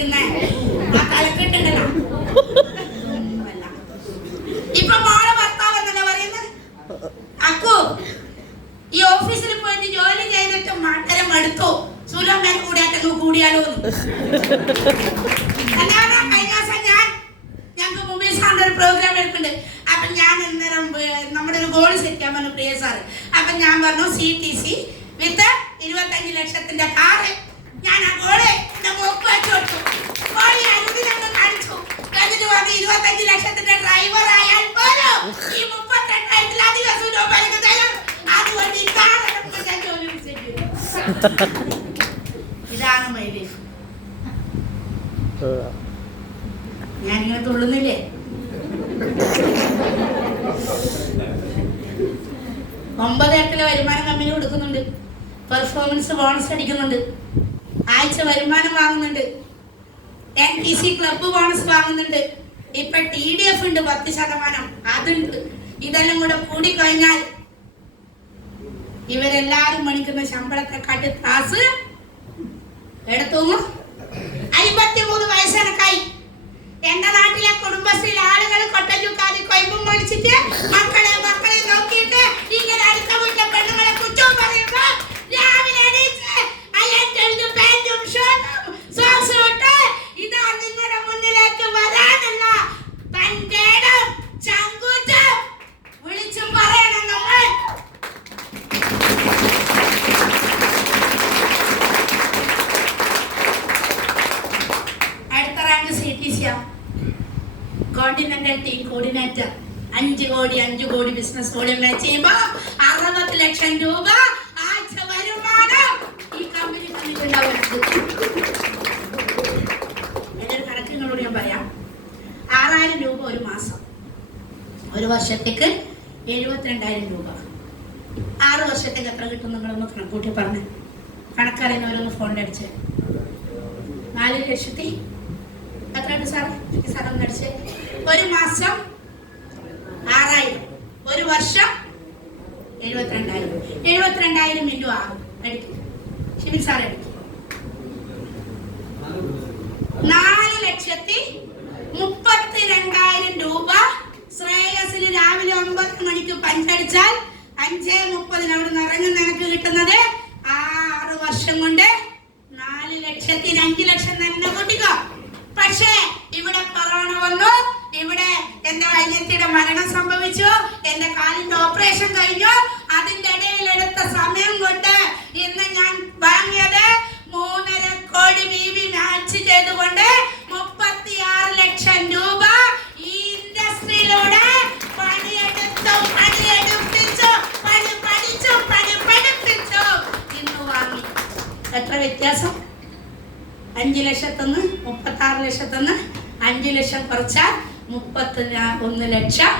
ഇരിക്കുന്നേ ആ തലക്കെട്ടുണ്ടല്ലോ. ഇപ്പൊ മോളെ ഭർത്താവ് എന്നല്ല പറയുന്നത്. അക്കു ഈ ഓഫീസിൽ പോയിട്ട് ജോലി ചെയ്തിട്ട് മണ്ടരം എടുത്തു സുലഭൻ കൂടിയാട്ടങ്ങ് കൂടിയാലോ. അല്ലാതെ കഴിഞ്ഞ ദിവസം ഞങ്ങൾക്ക് മുംബൈ സാറിന്റെ ഒരു പ്രോഗ്രാം എടുക്കുന്നുണ്ട്. അപ്പൊ ഞാൻ അന്നേരം നമ്മുടെ ഒരു ഗോൾ സെറ്റ് ചെയ്യാൻ പറഞ്ഞു പ്രിയ സാറ്. അപ്പൊ ഞാൻ പറഞ്ഞു CTC വിത്ത് 25 ലക്ഷത്തിന്റെ കാറ്. ഞാൻ ആ ഗോള് എന്റെ മോക്ക് വെച്ചു കൊടുത്തു. ഗോളി അരുതി ഞങ്ങൾ കാണിച്ചു. എന്നിട്ട് പറഞ്ഞു 25 ലക്ഷത്തിന്റെ ഡ്രൈവർ ആയാൽ പോലും ഈ 32,000 സുലഭൻ തരും. അതുകൊണ്ട് ഈ കാറ് ഞാൻ ജോലി വിളിച്ചു. ഇതാണ് മൈ ലൈഫ്. ഞാനിങ്ങനെ തുള്ളുന്നില്ലേ? 9 വരുമാനം കമ്പനി കൊടുക്കുന്നുണ്ട്. പെർഫോമൻസ് ബോണസ് അടിക്കുന്നുണ്ട്. ആഴ്ച വരുമാനം വാങ്ങുന്നുണ്ട്. NTC ക്ലബ്ബ് ബോണസ് വാങ്ങുന്നുണ്ട്. ഇപ്പൊ TDF ഉണ്ട് 10%. അതുണ്ട്. ഇതെല്ലാം കൂടെ കൂടിക്കഴിഞ്ഞാൽ ഇവരെല്ലാരും മണിക്കുന്ന ശമ്പളത്തെക്കാട്ട് ക്ലാസ് എടുത്തു. 53 വയസ്സെനക്കായി. എന്റെ നാട്ടിലെ കുടുംബശ്രീയിലെ ആളുകൾ കൊട്ടലുക്കാരി കൊയ്മ്പും മടിച്ചിട്ട് മക്കളെ നോക്കിയിട്ട് ഇങ്ങനെ അടുത്ത വീട്ടിലെ പെണ്ണുങ്ങളെ കുറ്റവും പറയുമ്പോ രാവിലെ എണീറ്റ് അയ്യന്റെ പാന്റും ഷർട്ടും സോക്സും ഇട്ട് ഇതാ നിങ്ങളുടെ മുന്നിലേക്ക് വരാനുള്ള തന്റെ ചങ്കൂറ്റം വിളിച്ചും പറയണം നമ്മൾ. അടുത്ത rank CTC continental team coordinator. 5 കോടി ബിസിനസ് വോളിയം മാച്ച് ചെയ്യുമ്പോ 60 ലക്ഷം രൂപ ആഴ്ച വരുമാനം ഈ കമ്പനി തന്നിട്ടുണ്ടാവും. എന്റെ ഒരു കണക്ക് നിങ്ങളോട് ഞാൻ പറയാം. 6,000 രൂപ ഒരു മാസം, ഒരു വർഷത്തേക്ക് 72,000 രൂപ. 6 വർഷത്തേക്ക് എത്ര കിട്ടും നിങ്ങളൊന്ന് കണക്കൂട്ടി പറഞ്ഞേ. കണക്കറിയുന്നവരൊന്ന് ഫോണിൽ അടിച്ച് 4 ലക്ഷത്തി എത്രയുണ്ട് സാറേ? സാറൊന്ന് അടിച്ച്. ഒരു മാസം 6,000, ഒരു വർഷം 72,000. 72,000 ഇൻറ്റു 6 അടിക്കും. ഷിബിൻ സാർ അടിക്കും. 4,32,000 രൂപ ശ്രേയസിൽ രാവിലെ 9 മണിക്ക് പഞ്ചടിച്ചാൽ 5:30 അവിടെ നിന്ന് ഇറങ്ങുന്ന നിനക്ക് കിട്ടുന്നത് 6 വർഷം കൊണ്ട് 4 ലക്ഷത്തിന് 5 ലക്ഷം തന്നെ കൂട്ടിക്കോ. പക്ഷേ ഇവിടെ കൊറോണ വന്നു. ഇവിടെ എന്റെ അനിയത്തിയുടെ മരണം സംഭവിച്ചു. എന്റെ കാലിന്റെ ഓപ്പറേഷൻ കഴിഞ്ഞു. അതിന്റെ ഇടയിൽ എടുത്ത സമയം കൊണ്ട് ഇന്ന് ഞാൻ വാങ്ങിയത് 3.5 കോടി BB മാച്ച് ചെയ്തുകൊണ്ട് 36 ലക്ഷം രൂപ ഈ ഇൻഡസ്ട്രിയിലൂടെ പഠിപ്പിച്ചു ഇന്ന് വാങ്ങി. എത്ര വ്യത്യാസം? 5 ലക്ഷത്തിന്ന് 36 ലക്ഷത്തിന്ന് 5 ലക്ഷം കുറച്ചാൽ 31 ലക്ഷം.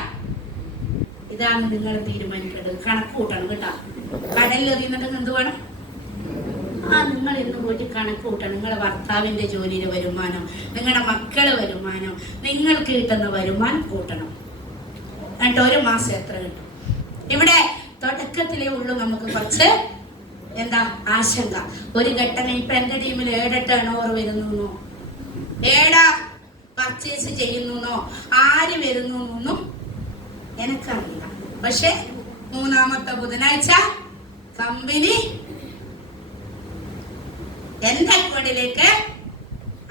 ഇതാണ് നിങ്ങൾ തീരുമാനിക്കേണ്ടത്. കണക്ക് കൂട്ടണം കേട്ടോ. കടലിൽ എറിയുന്നുണ്ടെങ്കിൽ എന്ത് വേണം? നിങ്ങൾ ഇന്ന് പോയിട്ട് കണക്ക് കൂട്ടണം. നിങ്ങളുടെ ഭർത്താവിന്റെ ജോലിയിലെ വരുമാനം, നിങ്ങളുടെ മക്കളെ വരുമാനം, നിങ്ങൾക്ക് കിട്ടുന്ന വരുമാനം കൂട്ടണം. എന്നിട്ട് ഒരു മാസം എത്ര കിട്ടും? ഇവിടെ തുടക്കത്തിലേ ഉള്ളൂ നമുക്ക് കുറച്ച് ആശങ്ക. ഒരു ഘട്ടം ഇപ്പൊ എന്റെ ടീമിൽ 7 ടേൺഓവർ വരുന്നു, 7 പർച്ചേസ് ചെയ്യുന്നോ, ആര് വരുന്നു എനിക്കറിയില്ല. പക്ഷെ 3-ാമത്തെ ബുധനാഴ്ച കമ്പനി എന്റെ അക്കൗണ്ടിലേക്ക്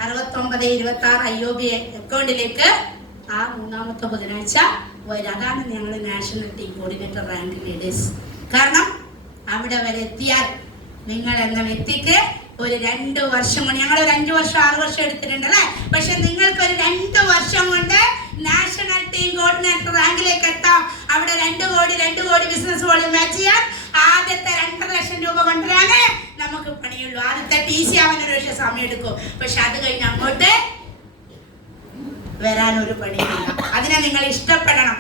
6926 IOB അക്കൗണ്ടിലേക്ക് ആ 3-ാമത്തെ ബുധനാഴ്ച വരും. അതാണ് ഞങ്ങൾ national team coordinator rank leaders. കാരണം അവിടെ വരെ എത്തിയാൽ നിങ്ങൾ എന്ന വ്യക്തിക്ക് ഒരു 2 വർഷം കൊണ്ട്, ഞങ്ങൾ ഒരു 5 വർഷം 6 വർഷം എടുത്തിട്ടുണ്ട് അല്ലേ? പക്ഷെ നിങ്ങൾക്ക് ഒരു 2 വർഷം കൊണ്ട് നാഷണൽ ടീം കോർഡിനേറ്റർ റാങ്കിലേക്ക് എത്താം. അവിടെ 2 കോടി ബിസിനസ് വോളിയം മാച്ച് ചെയ്യാൻ ആദ്യത്തെ 2.5 ലക്ഷം രൂപ കൊണ്ടുവരാനേ നമുക്ക് പണിയുള്ളൂ. ആദ്യത്തെ TC ആവാനൊരു പക്ഷേ സമയം എടുക്കും. പക്ഷെ അത് കഴിഞ്ഞ് അങ്ങോട്ട് വരാനൊരു പണിയില്ല. അതിനെ നിങ്ങൾ ഇഷ്ടപ്പെടണം.